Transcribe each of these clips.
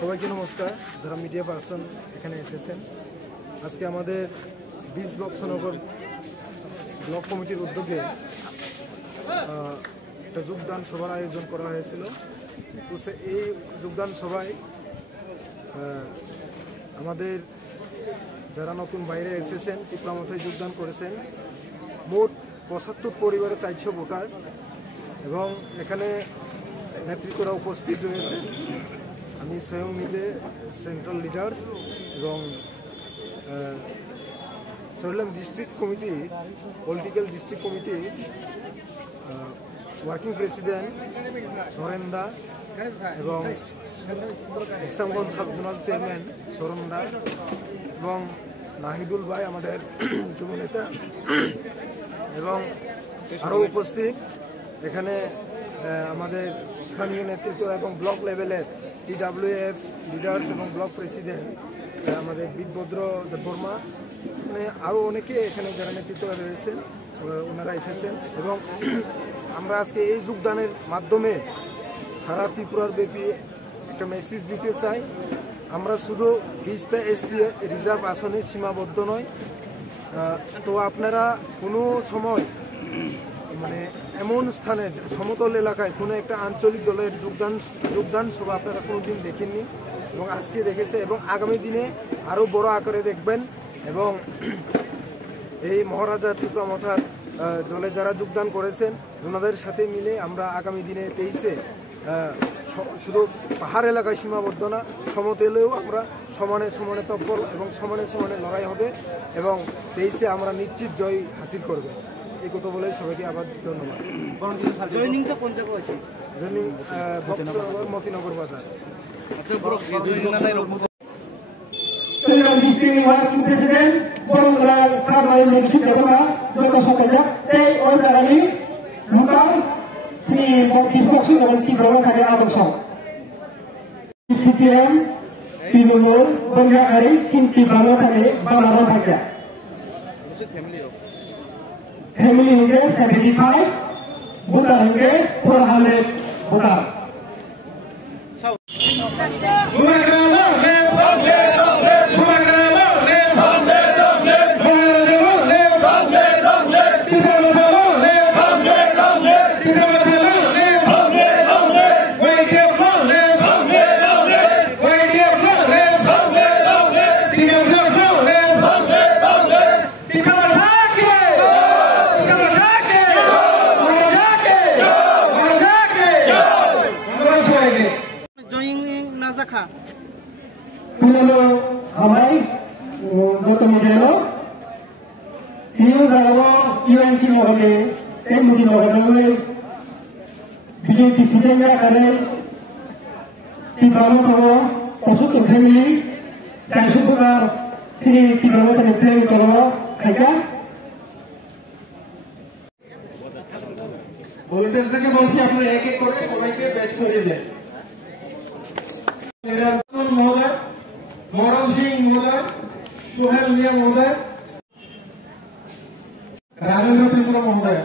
সবাইকে নমস্কার, যারা মিডিয়া পার্সন এখানে এসেছেন। আজকে আমাদের 20 বক্সনগর ব্লক কমিটির উদ্যোগে একটা যোগদান সভার আয়োজন করা হয়েছিল। তো এই যোগদান সভায় আমাদের যারা নতুন বাইরে এসেছেন টিপ্রামথায় যোগদান করেছেন মোট 75 পরিবারের 400 ভোটার, এবং এখানে নেতৃত্বরা উপস্থিত রয়েছে। আমি স্বয়ং নিজে সেন্ট্রাল লিডার্স এবং Chattogram district committee political district committee working president Narenda এবং Islamganj sub zonal chairman Saranda এবং নাহিদুল ভাই আমাদের যুবনেতা এবং আরও উপস্থিত এখানে আমাদের স্থানীয় নেতৃত্ব এবং ব্লক লেভেলের TWF লিডার্স এবং ব্লক প্রেসিডেন্ট আমাদের বীরভদ্র দেববর্মা, মানে আরও অনেকে এখানে যারা নেতৃত্বরা রয়েছেন ওনারা এসেছেন। এবং আমরা আজকে এই যোগদানের মাধ্যমে সারা ত্রিপুরার ব্যাপী একটা মেসেজ দিতে চাই, আমরা শুধু 20টা এসটি রিজার্ভ আসনে সীমাবদ্ধ নয়। তো আপনারা কোনো সময় মানে এমন স্থানে সমতল এলাকায় কোনো একটা আঞ্চলিক দলের যোগদান সভা আপনারা কোনোদিন দেখেননি এবং আজকে দেখেছে, এবং আগামী দিনে আরও বড় আকারে দেখবেন। এবং এই মহারাজা ত্রিপুরামথার দলে যারা যোগদান করেছেন ওনাদের সাথে মিলে আমরা আগামী দিনে 23-এ শুধু পাহাড় এলাকায় সীমাবদ্ধ না, সমতলেও আমরা সমানে সমানে তৎপর এবং সমানে সমানে লড়াই হবে এবং 23-এ আমরা নিশ্চিত জয় হাসিল করব। এই কথা বলে সবাইকে আবার ধন্যবাদ। জয়নিংটা কোন জায়গায় আছে? জয়নিং মতিনগর বাজার। আচ্ছা, ডিস্ট্রিক্ট ওয়ার্কিং প্রেসিডেন্ট বরংরা সারবাই লিখিত দেবনা যত সকালে এই ওইদারানি লোকাল শ্রী বক্সি এবং কি গ্রহণ থাকে আদর্শ সিপিএম তৃণমূল বঙ্গাহারি সিনকি ভালো থাকে বাংলা থাকে ফ্যামিলি হয়ে 75 ভোটার হয়ে 400 ভোটার। পুরনো আমাই যত মিডিয়ানো ইউ রাগো ইউএনসি মহলে এমডি মহলে বিজেপি সিটেঙ্গা করে তিব্রামো করো অসুত ফ্যামিলি চাইশুপুকার শ্রী তিব্রামো থেকে প্রেম করো খাইকা ভলেন্টিয়ার থেকে বলছি আপনারা এক এক করে সবাইকে ব্যাচ করিয়ে দেন। महोदय, मौरव सिंह महोदय, सोहेल मिया महोदय, राजेंद्र त्रिपुरा महोदय,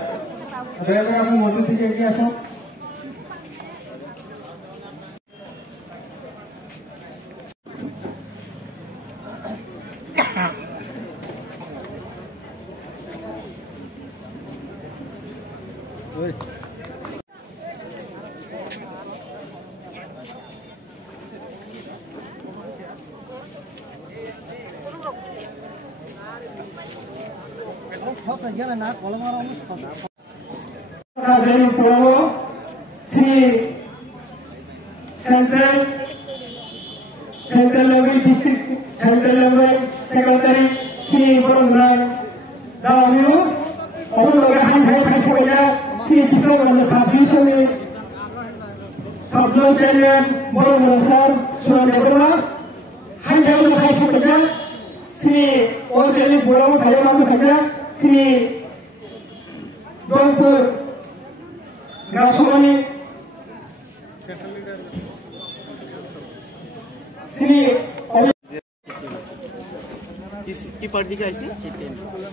दयाकर आप मौजूद थी क्या सब? Shri central level district central level secretary Shri Barmraj दाव्यू और श्री किशोर साथी सब चेयरमैन बरमराज सर सुरेंद्र श्री ओजेली बुढ़ाओ भाई मानो श्री जौनपुर गाँवसभानी श्री কি পার্টি থেকে আইছে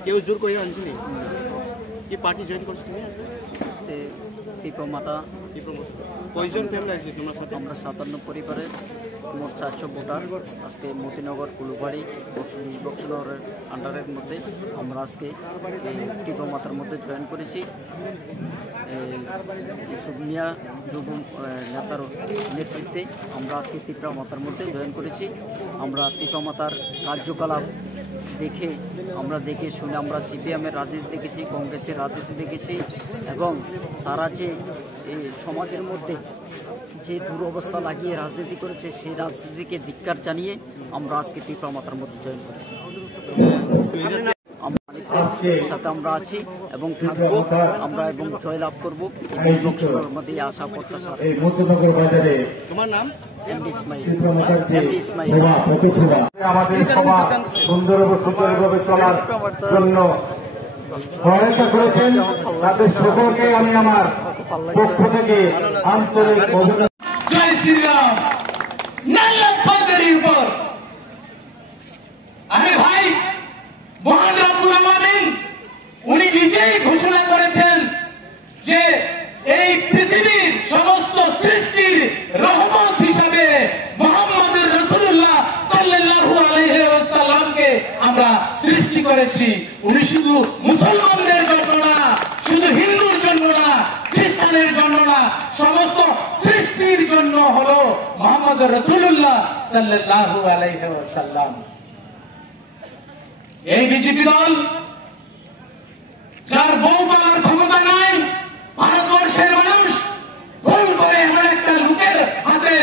কেউ জোর করে আনছিনি কি পার্টি জয়েন করছিস তুমি? টিপ্রামথা কয়জন ফ্যামিলি আছে তোমার সাথে? আমরা 57 পরিবারের মোট 400 ভোটার আজকে মতিনগর কুলুবাড়ি বক্সনগরের আন্ডারের মধ্যে আমরা আজকে এই তীব্র মাত্রার মধ্যে জয়েন করেছি। ইউসুফ মিয়া যুব নেতার নেতৃত্বে আমরা আজকে তীব্র মাত্রার মধ্যে জয়েন করেছি। আমরা তীব্র মাতার কার্যকলাপ দেখে শুনে আমরা সিপিএমের রাজনীতি দেখেছি, কংগ্রেসের রাজনীতি দেখেছি এবং তারা যে এই সমাজের মধ্যে যে দুরবস্থা লাগিয়ে রাজনীতি করেছে সেই রাজনীতিকে ধিক্কার জানিয়ে আমরা আজকে তীব্র মাত্রার মধ্যে জয়েন করেছি। সাথে আমরা আছি এবং থাকবো আমরা এবং জয়লাভ করবো মধ্যে আশা প্রত্যাশা। তোমার নাম? এমডি ইসমাইল। আমাদের সমাজ সুন্দর ও সুন্দরভাবে চলার জন্য সহায়তা করেছেন তাদের সকলকে আমি আমার পক্ষ থেকে আন্তরিক অভিনন্দন। জয় শ্রীরাম। উপর আরে ভাই, মহান রব্বুল আলামিন উনি নিজেই ঘোষণা করেছেন যে এই পৃথিবীর সমস্ত সৃষ্টির রহমত হিসাবে মুহাম্মদুর রাসূলুল্লাহ সাল্লাল্লাহু আলাইহি ওয়াসাল্লামকে আমরা সৃষ্টি করেছি। উনি শুধু মুসলমানদের জন্য না, শুধু হিন্দুর জন্য না, খ্রিস্টানের জন্য না, সমস্ত সৃষ্টির জন্য হলো মুহাম্মদুর রাসূলুল্লাহ সাল্লাল্লাহু আলাইহি ওয়াসাল্লাম। এই বিজেপি দল যার বউ পালার ক্ষমতা নাই, ভারতবর্ষের মানুষ ভুল করে এমন একটা লোকের হাতে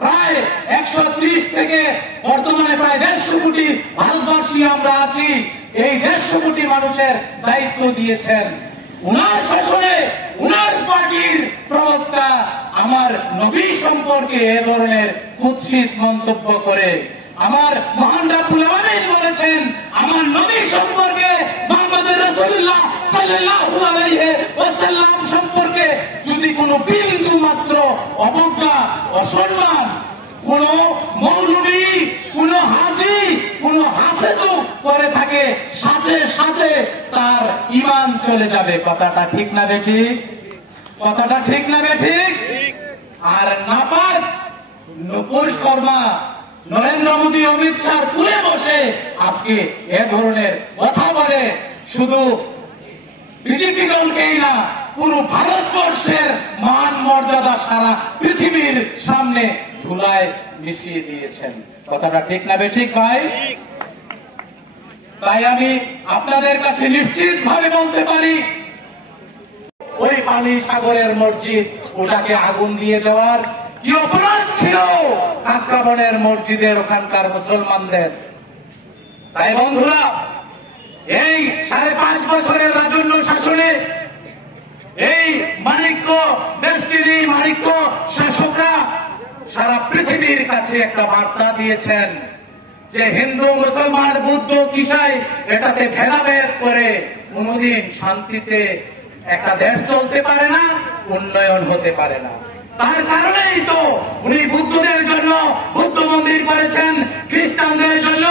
প্রায় 130 থেকে বর্তমানে প্রায় 150 কোটি ভারতবাসী আমরা আছি, এই 150 কোটি মানুষের দায়িত্ব দিয়েছেন। উনার শাসনে উনার পার্টির প্রবক্তা আমার নবী সম্পর্কে এ ধরনের কুৎসিত মন্তব্য করে, আমার মহান রব্বুল আলামিন বলেছেন আমার নবী সম্পর্কে মুহাম্মদুর রাসূলুল্লাহ সাল্লাল্লাহু আলাইহি ওয়াসাল্লাম সম্পর্কে যদি কোনো বিন্দু মাত্র অবজ্ঞা, অসম্মান কোন মৌলবী, কোন হাজী, কোন হাফেজও করে থাকে, সাথে সাথে তার ঈমান চলে যাবে। কথাটা ঠিক না বেঠিক? কথাটা ঠিক না বেঠিক? আর নাপাক নূপুর শর্মা নরেন্দ্র মোদী, অমিত শাহ কুলে বসে আজকে এ ধরনের কথা বলে, শুধু বিজেপি দলকেই না পুরো ভারতবর্ষের মান মর্যাদা সারা পৃথিবীর সামনে ধুলায় মিশিয়ে দিয়েছেন। কথাটা ঠিক না বেঠিক ভাই? তাই আমি আপনাদের কাছে নিশ্চিত ভাবে বলতে পারি, ওই পানি সাগরের মসজিদ ওটাকে আগুন দিয়ে দেওয়ার কি অপরাধ ছিল কাকরাবনের মসজিদের ওখানকার মুসলমানদের? তাই বন্ধুরা, এই 5.5 বছরের রাজন্য শাসনে এই মাণিক্য দেশটির মাণিক্য শাসকরা সারা পৃথিবীর কাছে একটা বার্তা দিয়েছেন যে হিন্দু, মুসলমান, বৌদ্ধ, খ্রিস্টান এটাতে ভেদাভেদ করে কোনদিন শান্তিতে একটা দেশ চলতে পারে না, উন্নয়ন হতে পারে না। তার কারণেই তো উনি বুদ্ধদের জন্য বুদ্ধ মন্দির করেছেন, খ্রিস্টানদের জন্য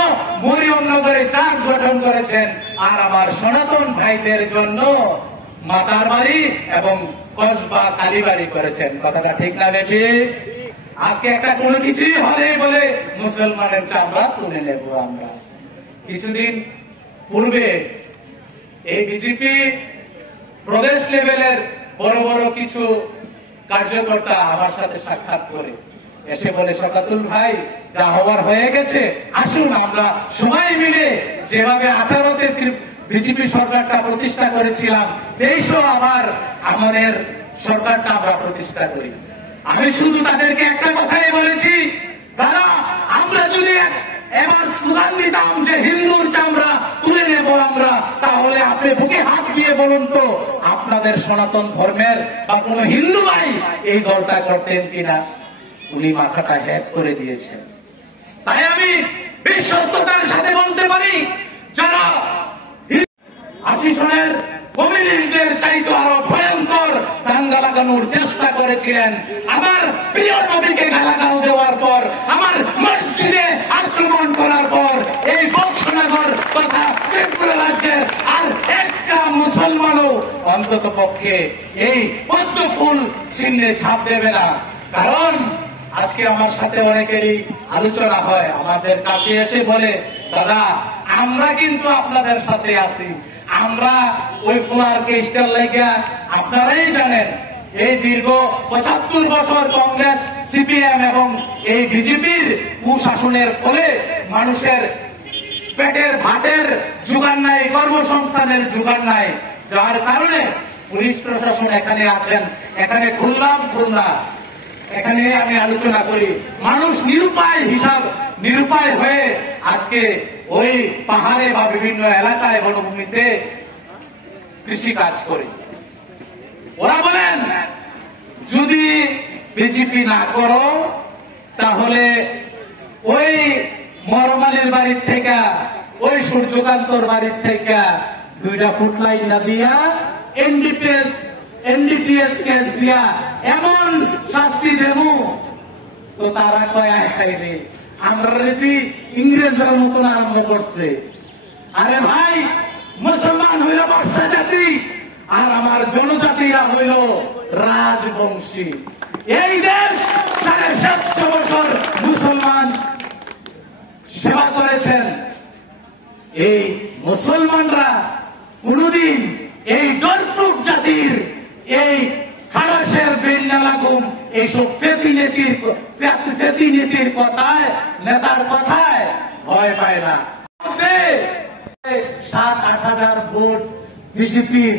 মরিয়মনগরে চার্চ গঠন করেছেন, আর আমার সনাতন ভাইদের জন্য মাতার বাড়ি এবং কসবা কালীবাড়ি করেছেন। কথাটা ঠিক না বেঠিক? আজকে একটা কোনো কিছুই হলে বলে মুসলমানের চামড়া তুলে নেব আমরা। কিছুদিন পূর্বে এই বিজেপি প্রদেশ লেভেলের বড় বড় কিছু কার্যকর্তা আমার সাথে সাক্ষাৎ করে এসে বলে, শওকতুল ভাই যা হওয়ার হয়ে গেছে, আসুন আমরা সবাই মিলে যেভাবে 18তে বিজেপি সরকারটা প্রতিষ্ঠা করেছিলাম 23ও আবার আমাদের সরকারটা আমরা প্রতিষ্ঠা করি। আমি শুধু তাদেরকে একটা কথাই বলেছি, তারা আমরা যদি এবার স্লোগান দিতাম যে হিন্দুর চামড়া তুলে নেব আমরা, তাহলে আপনি বুকে হাত দিয়ে বলুন তো আপনাদের সনাতন ধর্মের বা কোন হিন্দু ভাই এই দলটা করতেন কিনা? উনি মাথাটা হ্যাক করে দিয়েছেন। তাই আমি বিশ্বস্ততার সাথে বলতে পারি, যারা 80 সনের কমিউনিস্টদের চাইতে আরো ভয়ঙ্কর দাঙ্গা লাগানোর চেষ্টা করেছিলেন, আমার প্রিয় নবীকে গালাগাল দেওয়ার পর, আমার মসজিদে আক্রমণ করার পর, এই বক্সনগর তথা ত্রিপুরা রাজ্যের আর একটা মুসলমানও অন্তত অন্তত পক্ষে এই পদ্ম ফুল চিহ্নে ছাপ দেবে না। কারণ আজকে আমার সাথে অনেকেরই আলোচনা হয়, আমাদের কাছে এসে বলে, দাদা আমরা কিন্তু আপনাদের সাথে আছি, আমরা ওই ফুলার কেসটার লেগে আপনারাই জানেন এই দীর্ঘ ৭৫ বছর কংগ্রেস, সিপিএম এবং এই বিজেপির কুশাসনের ফলে মানুষের পেটের ভাতের জোগান নাই, কর্মসংস্থানের জোগান নাই, যার কারণে পুলিশ প্রশাসন এখানে আছেন। এখানে খুললাম এখানে আমি আলোচনা করি, মানুষ নিরুপায় হয়ে আজকে ওই পাহাড়ে বা বিভিন্ন এলাকায় বনভূমিতে কৃষি কাজ করে। ওরা বলেন যদি বিজেপি না করো তাহলে ওই মরমালির বাড়ির থেকে, ওই সূর্যকান্তর বাড়ির থেকে 2টা ফুট লাইন না দিয়া এনডিপিএস কেস দিয়া এমন শাস্তি দেব, তো তারা কয় খাইলে আমরা রীতি ইংরেজরা মতন আরম্ভ করছে। আরে ভাই, মুসলমান হইল বর্ষা জাতি আর আমার জনজাতিরা হইল রাজবংশী। এই দেশ 750 বছর মুসলমান সেবা করেছেন। এই মুসলমানরা কোনদিন এই ডরপুক জাতির এই খালাসের বেন্যালাগুম এইসব পেতি নীতির কথায়, নেতার কথায় ভয় পায় না। 7-8 হাজার ভোট বিজেপির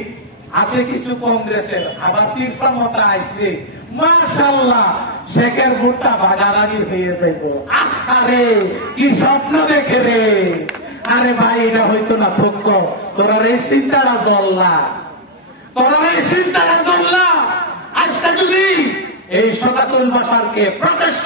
আছে, কিছু কংগ্রেসের, আবার তীর্থমতা আইছে, মাশাআল্লাহ শেখের ভোটটা ভাগাভাগি হয়ে যাইব। আরে কি স্বপ্ন দেখে রে! আরে ভাই, এটা হইতো না থক্ক, তোরা এই চিন্তাটা জ্বললা, আজকে যদি এই শতাতুল বাশারকে প্রকাশ্য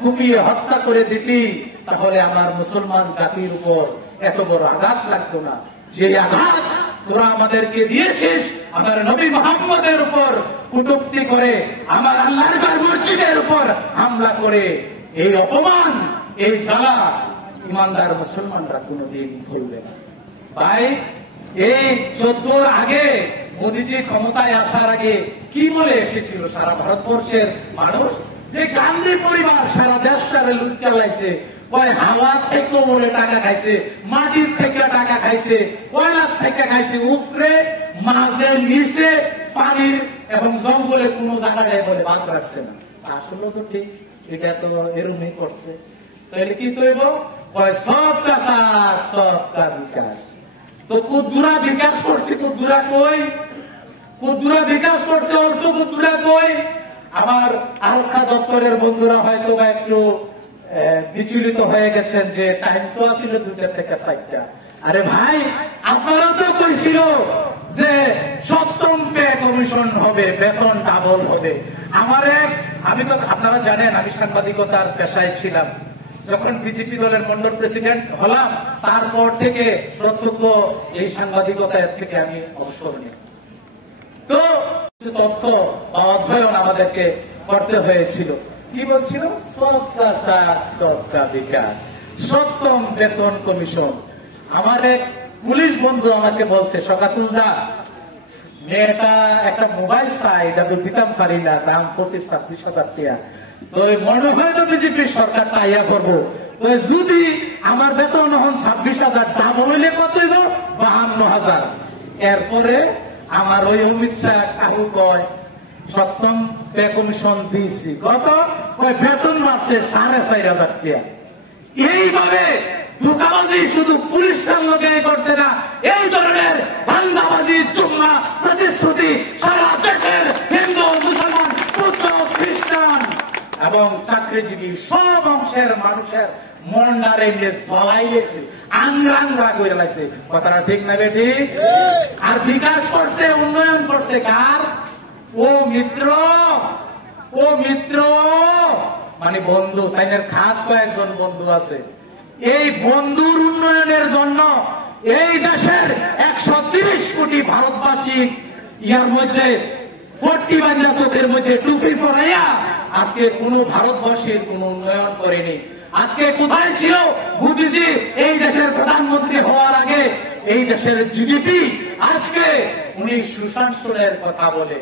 কুপিয়ে হত্যা করে দিতি, তাহলে আমার মুসলমান জাতির উপর এত বড় আঘাত লাগতো না। যে আঘাত তোরা আমাদেরকে দিয়েছিস, আমার নবী মুহাম্মদের উপর কটূক্তি করে, আমার আল্লাহর ঘর মসজিদের উপর হামলা করে, এই অপমান, এই জ্বালা ইমানদার মুসলমানরা কোনদিন ভুলবে না। ভাই, এই 14 আগে মোদীজি ক্ষমতায় আসার আগে কি বলে এসেছিল সারা ভারতবর্ষের মানুষ? যে গান্ধী পরিবার সারা দেশটারে লুট চালাইছে, হাওয়া থেকে বলে টাকা খাইছে, মাটির থেকে টাকা খাইছে, কয়লার থেকে খাইছে, উপরে মাঝে নিচে পানির এবং জঙ্গলে কোন জায়গায় বলে বাদ রাখছে না। আসলে তো ঠিক, এটা তো এরকমই করছে। তাহলে কি তৈব? সবকা সাথ সবকা বিকাশ। তো কুদুরা বিকাশ করছে, কুদুরা কই? কুদুরা বিকাশ করছে, অর্থ কুদুরা কই? আমার আলখা দপ্তরের বন্ধুরা হয়তো বা একটু বিচলিত হয়ে গেছেন যে টাইম তো ছিল 2টা থেকে 4টা। আরে ভাই, আপনারাও তো কইছিল যে 7ম পে কমিশন হবে, বেতন ডাবল হবে। আমি তো, আপনারা জানেন আমি সাংবাদিকতার পেশায় ছিলাম। যখন বিজেপি দলের মন্ডল প্রেসিডেন্ট হলাম, তারপর থেকে প্রত্যক্ষ এই সাংবাদিকতা থেকে আমি অবসর নিই। তো তথ্য বা অধ্যয়ন আমাদেরকে করতে হয়েছিল। কি বলছিল? সবকা সাথ সবকা বিকাশ, 7ম বেতন কমিশন। আমার এক পুলিশ বন্ধু আমাকে বলছে, শকাতুল্লাহ মেয়েটা একটা মোবাইল চাই, এটা তো দিতাম পারি না, দাম 25-26 হাজার টাকা। তো মনে হয় তো বিজেপির সরকারটা আইয়া করবো, যদি আমার বেতন এখন 26,000, ডাবল হইলে কত হইব? 52,000। এরপরে আমার ওই অমিত শাহ কাহু কয় 7ম পে কমিশন দিয়েছি, কত? বেতন মাসে 4,500 টাকা। এইভাবে ধোঁকাবাজি শুধু পুলিশের লোকে করছে না, এই ধরনের ভান্ডাবাজি, চুম্মা, প্রতিশ্রুতি সারা দেশের হিন্দু, মুসলমান, বৌদ্ধ, খ্রিস্টান এবং চাকরিজীবী সব অংশের মানুষের মন্ডারে জ্বলাইছে, আংরা করে লাগছে। কথাটা ঠিক না বেটি? আর বিকাশ করছে, উন্নয়ন করছে কার? ও মিত্র মানে বন্ধু, তাইনের খাস কয়েকজন বন্ধু আছে। এই বন্ধুর উন্নয়নের জন্য এই দেশের 130 কোটি ভারতবাসী ইয়ার মধ্যে 40 বাংলা চোখের মধ্যে টুপি পরাইয়া আজকে কোন ভারতবর্ষের কোন উন্নয়ন করেনি। আজকে কোথায় ছিল মোদীজি এই দেশের প্রধানমন্ত্রী হওয়ার আগে? এই দেশের জিডিপি আজকে উনি সুশাসনের কথা বলে।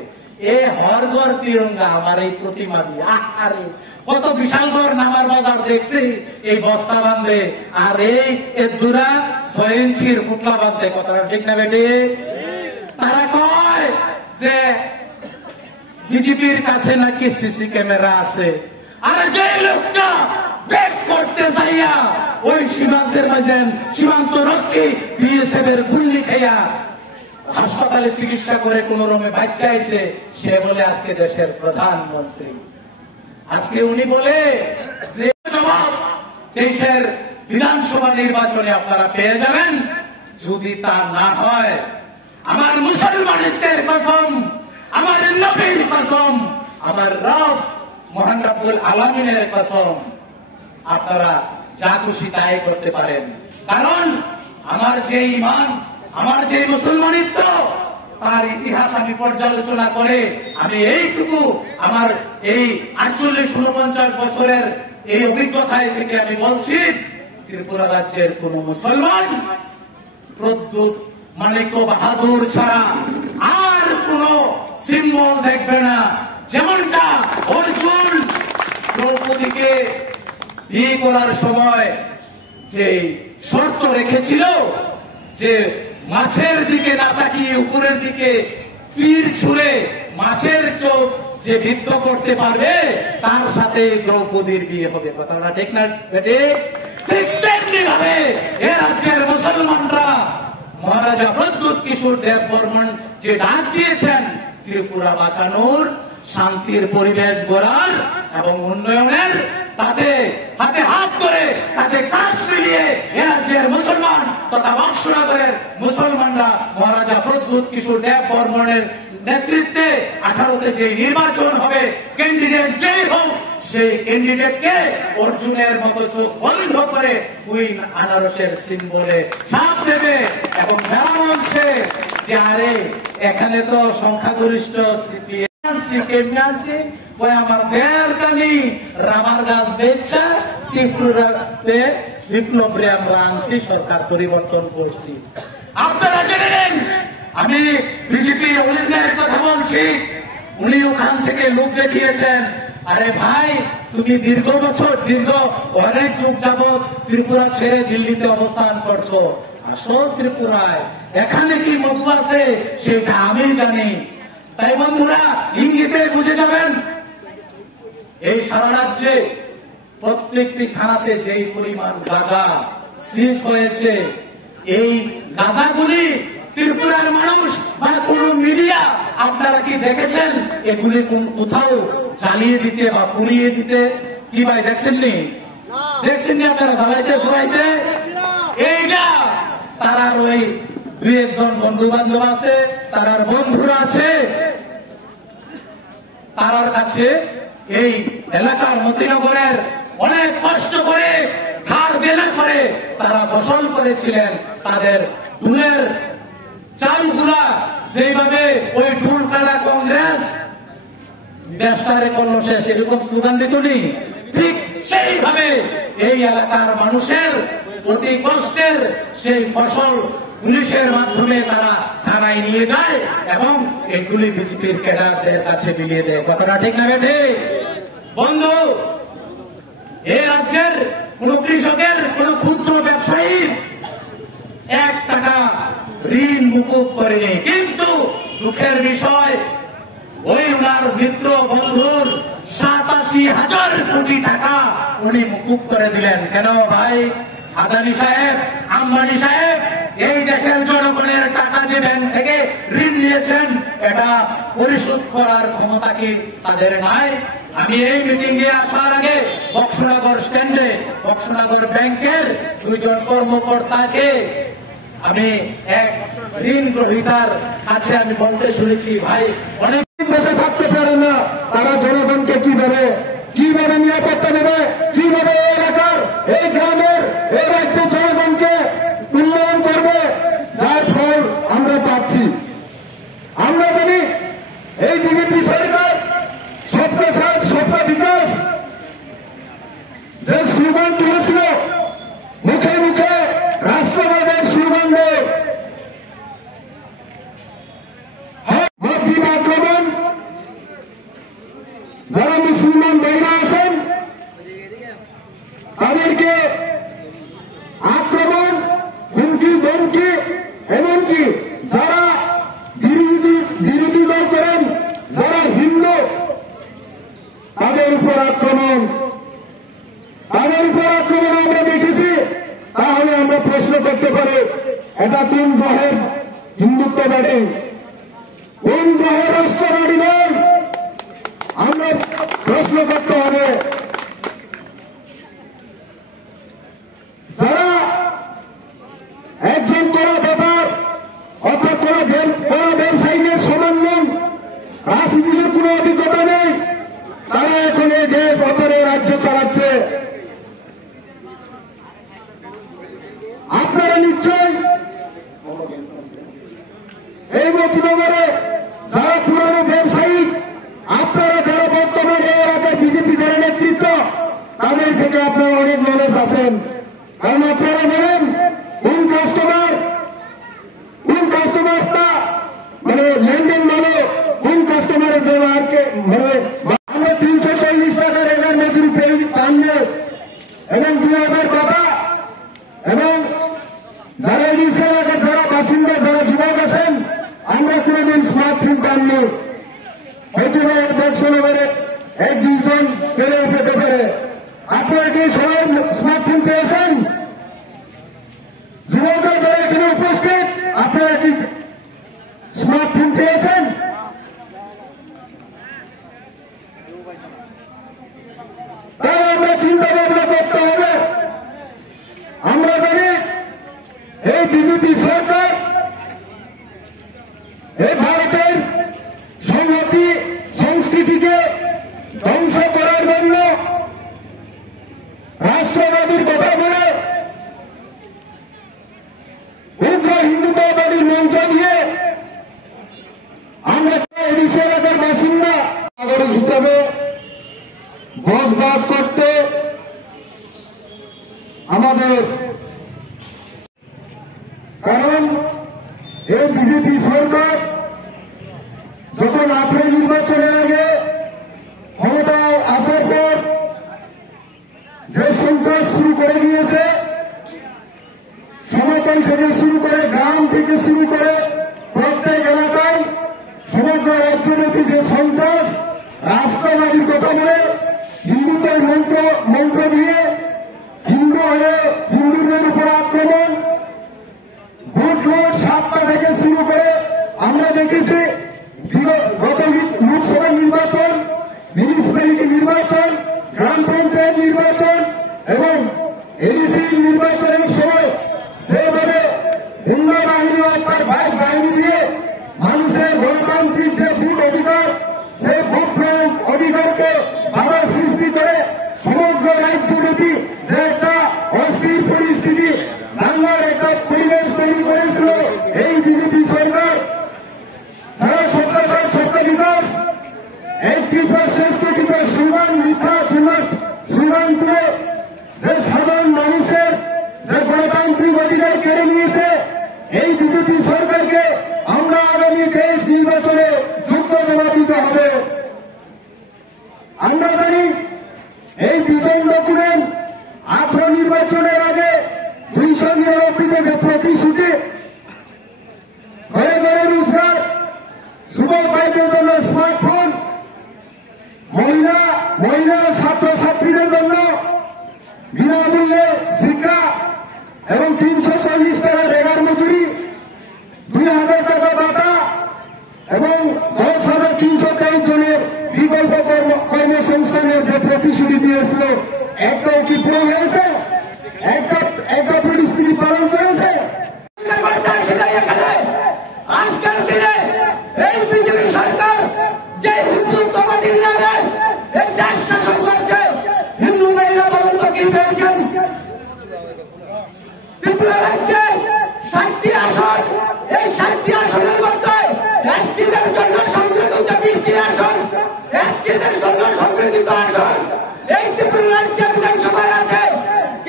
এ হরগড় তিরঙ্গা আমার এই প্রতিমা দিয়ে, আরে কত বিশাল ঘর নামার বাজার দেখছি এই বস্তা বাঁধে, আর এই দুরা 6 ইঞ্চির পুটলা বাঁধতে, কথাটা ঠিক না বেটি? তারা কয় যে বিজেপির কাছে নাকি সিসি ক্যামেরা আছে, আর যে লোকটা ব্রেক করতে যাইয়া ওই সীমান্তের মাঝে সীমান্ত রক্ষী বিএসএফ এর গুল্লি খাইয়া হাসপাতালে চিকিৎসা করে কোন রকমে বাচ্চা আইছে, সে বলে আজকে দেশের প্রধানমন্ত্রী। আজকে উনি বলে যে জবাব দেশের বিধানসভা নির্বাচনে আপনারা পেয়ে যাবেন। যদি তা না হয়, আমার মুসলমানদের কসম, আমার নবীর কসম, আমার রব মহান রব্বুল আলামিনের কসম, আপনারা যা খুশি তাই করতে পারেন। কারণ আমার যে ঈমান, আমার যে মুসলমানিত্ব, তার ইতিহাস আমি পর্যালোচনা করে আমি এইটুকু আমার এই 48-49 বছরের এই অভিজ্ঞতায় থেকে আমি বলছি, ত্রিপুরা রাজ্যের কোন মুসলমান প্রদ্যুৎ মানিক্য বাহাদুর ছাড়া আর কোন সিম্বল দেখবে না। যেমনটা অর্জুন দ্রৌপদীকে বিয়ে করার সময় যে শর্ত রেখেছিল যে মাছের দিকে না তাকিয়ে উপরের দিকে তীর ছুঁড়ে মাছের চোখ যে বিদ্ধ করতে পারবে তার সাথে দ্রৌপদীর বিয়ে হবে। কথাটা ঠিক না বেটে? ঠিক তেমনি ভাবে এ রাজ্যের মুসলমানরা মহারাজা প্রদ্যুৎ কিশোর দেব বর্মন যে ডাক দিয়েছেন ত্রিপুরা বাঁচানোর, শান্তির পরিবেশ গড়ার এবং উন্নয়নের, তাতে হাতে হাত ধরে তাতে কাজ মিলিয়ে এ রাজ্যের মুসলমান তথা বক্সনগরের মুসলমানরা মহারাজা প্রদ্যুৎ কিশোর দেব বর্মনের নেতৃত্বে 18তে যে নির্বাচন হবে, ক্যান্ডিডেট যেই হোক, সেই ক্যান্ডিডেটকে অর্জুনের মতো চোখ বন্ধ করে কুইন আনারসের সিম্বলে ছাপ দেবে। এবং যারা বলছে যে আরে এখানে তো সংখ্যাগরিষ্ঠ সিপিএম আমার দেয়ার কানি রামার গাছ বেচা ত্রিপুরাতে বিপ্লব রে আমরা আনছি, সরকার পরিবর্তন করছি। আপনারা জেনে নেন, আমি বিজেপি অলিন্দের কথা বলছি, উনি ওখান থেকে লোক দেখিয়েছেন। আরে ভাই, তুমি দীর্ঘ অনেক যুগ যাবৎ ত্রিপুরা ছেড়ে দিল্লিতে অবস্থান করছো, আসো ত্রিপুরায়, এখানে কি মধু আছে সেটা আমি জানি। তাই বন্ধুরা, ইঙ্গিতে বুঝে যাবেন এই সারা রাজ্যে প্রত্যেকটি থানাতে যেই পরিমাণ গাঁজা সিজ হয়েছে, এই গাঁজাগুলি ত্রিপুরার মানুষ বা কোন মিডিয়া আপনারা কি দেখেছেন এগুলি কোথাও জ্বালিয়ে দিতে বা পুড়িয়ে দিতে? কি ভাই দেখছেননি? দেখছেননি আপনারা জ্বালাইতে পুরাইতে? এইটা তারার ওই 2-1 জন বন্ধু বান্ধব আছে, তারার বন্ধুরা আছে, তারার কাছে এই এলাকার মতিনগরের অনেক কষ্ট করে ধার দেনা করে তারা ফসল করেছিলেন। তাদের ডুলের চালগুলা যেভাবে ওই ডুলকালা কংগ্রেস দেশটারে করলো শেষ, এরকম স্লোগান দিতনি, ঠিক সেইভাবে এই এলাকার মানুষের অতি কষ্টের সেই ফসল পুলিশের মাধ্যমে তারা থানায় নিয়ে যায় এবং এগুলি বিজেপির ক্যাডারদের কাছে বিলিয়ে দেয়। কথাটা ঠিক না বেঠে? বন্ধু, এই রাজ্যের কোন কৃষকের, কোন ক্ষুদ্র ব্যবসায়ীর 1 টাকা ঋণ মুকুব করেনি, কিন্তু দুঃখের বিষয় ওই উনার মিত্র বন্ধুর 87,000 কোটি টাকা উনি মুকুব করে দিলেন। কেন ভাই? আদানি সাহেব, আম্বানি সাহেব এই দেশের জনগণের টাকা যে ব্যাংক থেকে ঋণ নিয়েছেন, এটা পরিশোধ করার ক্ষমতা কি তাদের নাই? আমি এই মিটিং এ আসার আগে বক্সনগর স্ট্যান্ডে বক্সনগর ব্যাংকের 2 জন কর্মকর্তাকে আমি এক ঋণ গ্রহীতার কাছে আমি বলতে শুনেছি, ভাই অনেক বসে থাকতে পারে না, তারা জনগণকে কিভাবে নিরাপত্তা দেবে, কিভাবে এলাকার, এই গ্রামের, এই রাজ্যের জনগণকে উন্নয়ন করবে, যার ফল আমরা পাচ্ছি। আমরা জানি এই বিজেপি সরকার সবকা সাথ সবকা বিকাশ যে স্লোগান তুলেছিল, মুখে মুখে রাষ্ট্রবাদের স্লোগান দেয়, উপর আক্রমণ আমরা দেখেছি, তাহলে আমরা প্রশ্ন করতে পারি এটা কোন গ্রহের হিন্দুত্ববাদী, কোন গ্রহের রাষ্ট্রবাদী দল? আমরা প্রশ্ন করতে হবে। যারা একজন কড়া ব্যাপার অর্থাৎ কড়া ব্যবসায়ীদের সমন্বয় রাজনীতির কোন অভিজ্ঞতা নেই, তারা এখন এই দেশ অপরে রাজ্য চালাচ্ছে। আপনারা নিশ্চয় এই মতিনগরে যারা পুরানো ব্যবসায়ী, আপনারা যারা বর্তমানে এলাকার বিজেপি যারা নেতৃত্ব, তাদের থেকে আপনারা অনেক নলেজ আছেন। কারণ আপনারা জানেন কোন কাস্টমারটা মানে লেনদেন মানে কোন কাস্টমারের ব্যবহারকে মানে আমরা 340 টাকার এগার মজুরি পান এবং 2000 টাকা, এবং যারা এডিসি এলাকার যারা বাসিন্দা যারা যুবক আছেন, আমরা কোনোদিন স্মার্টফোন পাননি। হয়তো বক্সনগরে 1-2 জন পেলেও পেতে পারে। আপনারা কি সবাই স্মার্টফোন পেয়েছেন? যুবকরা যারা এখানে উপস্থিত, আপনারা কি স্মার্টফোন পেয়েছেন? তাই আমরা চিন্তা ভাবনা করতে হবে। আমরা জানি এই বিজেপি সরকার এই ভারতের সংহতি সংস্কৃতিকে ধ্বংস করার জন্য রাষ্ট্রবাদীর কথা বলে উগ্র হিন্দুত্ববাদীর মন্ত্র দিয়ে আমরা এডিসি এলাকার বাসিন্দা নাগরিক হিসাবে বসবাস করতে আমাদের, কারণ এই বিজেপি সরকার যখন 18 নির্বাচনের আগে ক্ষমতায় আসার পর যে সন্ত্রাস শুরু করে দিয়েছে, সমতল থেকে শুরু করে গ্রাম থেকে শুরু করে প্রত্যেক এলাকায় সমগ্র রাজ্যব্যাপী যে সন্ত্রাস, রাষ্ট্রবাদীর কথা বলে হিন্দুদের মন্ত্র দিয়ে হিন্দু হয়ে হিন্দুদের উপর আক্রমণ, ভোট লুট, সাতটা থেকে শুরু করে আমরা দেখেছি গত লোকসভা নির্বাচন, মিউনিসিপ্যালিটি নির্বাচন, গ্রাম পঞ্চায়েত নির্বাচন এবং এডিসি নির্বাচনের সময় যেভাবে গুন্ডা বাহিনী অর্থাৎ বাইক বাহিনী দিয়ে মানুষের গণতান্ত্রিক যে ভোট অধিকার, সেই ভোট প্রয়োগ অধিকারকে বাধা সৃষ্টি করে সমগ্র রাজ্যব্যাপী যে একটা অস্থির পরিস্থিতি, বাংলার একটা পরিবেশ তৈরি করেছিল এই বিজেপি সরকার। যারা সত্যাচার সত্য বিকাশ এই ত্রিপুরা শ্রেষ্ঠ ত্রিপুরা সুগান মিথ্যা সুগান করে যে সাধারণ মানুষের যে গণতান্ত্রিক অধিকার কেড়ে নিয়েছে, এই বিজেপি সরকারকে আমরা আগামী দেশ নির্বাচনে যোগ্য জবাব দিতে হবে। আমরা জানি এই ভিশন ডকুমেন্ট 18 নির্বাচনের আগে 299 যে প্রতিশ্রুতি, ঘরে ঘরে রোজগার, যুবক ভাইদের জন্য স্মার্টফোন, মহিলা ছাত্রছাত্রীদের জন্য বিনামূল্যে শিক্ষা এবং 340 টাকার এগার মজুরি, 2000 টাকা ভাতা এবং 10,323 জনের বিকল্প কর্মসংস্থানের যে প্রতিশ্রুতি দিয়েছিল, একটাও কি পূরণ হয়েছে? একটা প্রতিশ্রুতি পালন করেছে? আজকের দিনে এই বিজেপি সরকার যে হিন্দুত্ববাদীর নামে এই দেশ শাসন করছে, হিন্দু মেয়েরা বলুন কি পেয়েছেন? ত্রিপুরা রাজ্যে 60টি আসন, এই 60টি আসনের মধ্যে এসটিদের জন্য সংরক্ষিত 20টি আসন, এসটিদের জন্য সংরক্ষিত আসন এই ত্রিপুরা রাজ্যের বিধানসভায় আছে।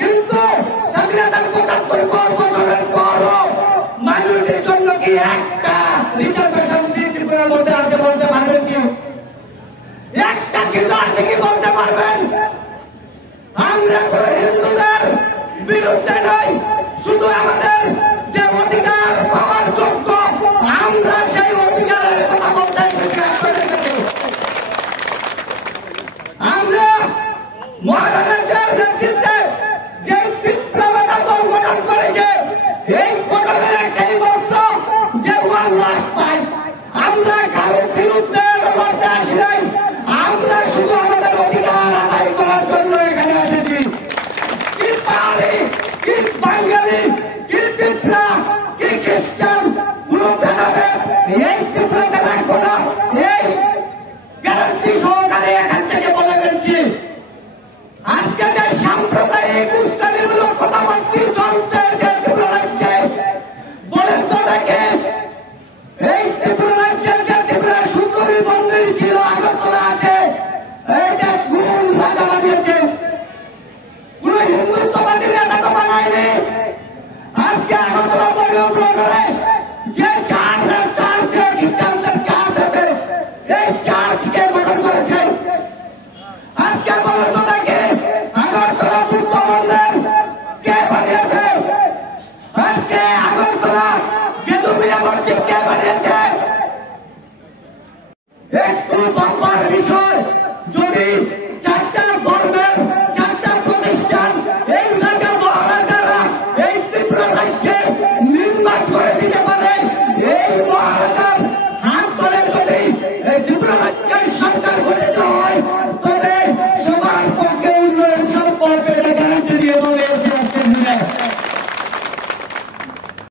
কিন্তু স্বাধীনতার 75 বছরের পরও মাইনরিটির জন্য কি একটা রিজার্ভেশন সিট ত্রিপুরার মধ্যে আছে বলতে পারবেন কি? একটা চিন্তা আছে কি বলতে পারবেন? আমরা হিন্দুদের বিরুদ্ধে নয়, শুধু আমাদের যে অধিকার পাওয়ার যোগ্য আমরা সেই অধিকারের কথা বলতে এসেছি। আমরা মহারাজার নেতৃত্বে যে বিপ্লবের দল গঠন করেছে, এই গঠনের একটাই বক্স যে ওয়ান লাস্ট ফাইট। আমরা কারোর বিরুদ্ধে লড়তে আসি নাই, আমরা শুধু আমাদের অধিকার আদায় করার জন্য এখানে এসেছি। কি পাহাড়ি, কি বাঙালি, কি পিঁপড়া, কি খ্রিস্টান, কোন ভেদাভেদ এই পিঁপড়াতে রাখবো না। এই গ্যারান্টি সহকারে এখান থেকে বলে দিচ্ছি, আজকে যে সাম্প্রদায়িক উস্কানিমূলক কথাবার্তা চলতে যে ত্রিপুরা রাজ্যে, বলেন তো দেখে এই ত্রিপুরা রাজ্যের যে ত্রিপুরা সুন্দরী মন্দির ছিল আগরতলা আছে, এইটা কোন রাজা বানিয়েছে? কোন হিন্দুত্ববাদী নেতা তো বানায়নি। আজকে আগরতলা করে যে চার্চ খ্রিস্টানদের চার্চ আছে, এই চার্চকে গঠন করেছে। আজকে বলেন তো দেখে আগরতলা বুদ্ধ মন্দির কে বানিয়েছে? আজকে আগরতলা গেদুমিয়া মসজিদ কে বানিয়েছে? একটু ভাববার বিষয়, যদি